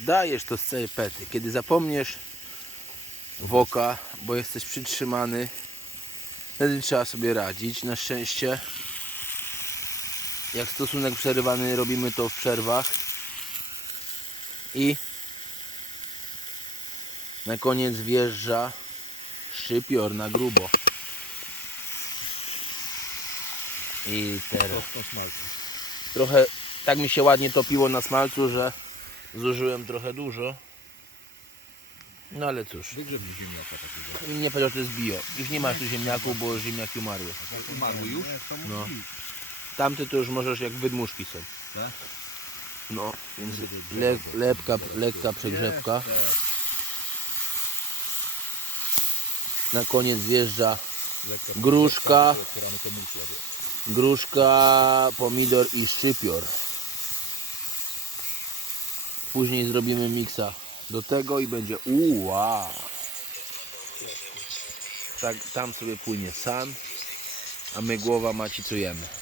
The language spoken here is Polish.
dajesz to z całej pety. Kiedy zapomniesz woka, bo jesteś przytrzymany, wtedy trzeba sobie radzić. Na szczęście, jak stosunek przerywany, robimy to w przerwach. I na koniec wjeżdża szczypior na grubo. I teraz trochę tak mi się ładnie topiło na smalcu, że zużyłem trochę dużo. No ale cóż, Wygrzebny ziemniaka takiego. nie powiedział, że to jest bio. Już nie masz tu ziemniaków, bo ziemniaki umarły. Umarły już? No. Tamte to już możesz jak wydmuszki są. Tak? No, więc le, lepka, lekka przegrzewka. Na koniec wjeżdża Gruszka. gruszka, pomidor i szczypior. Później zrobimy miksa do tego i będzie uła. Tak, tam sobie płynie san, a my głowa macicujemy.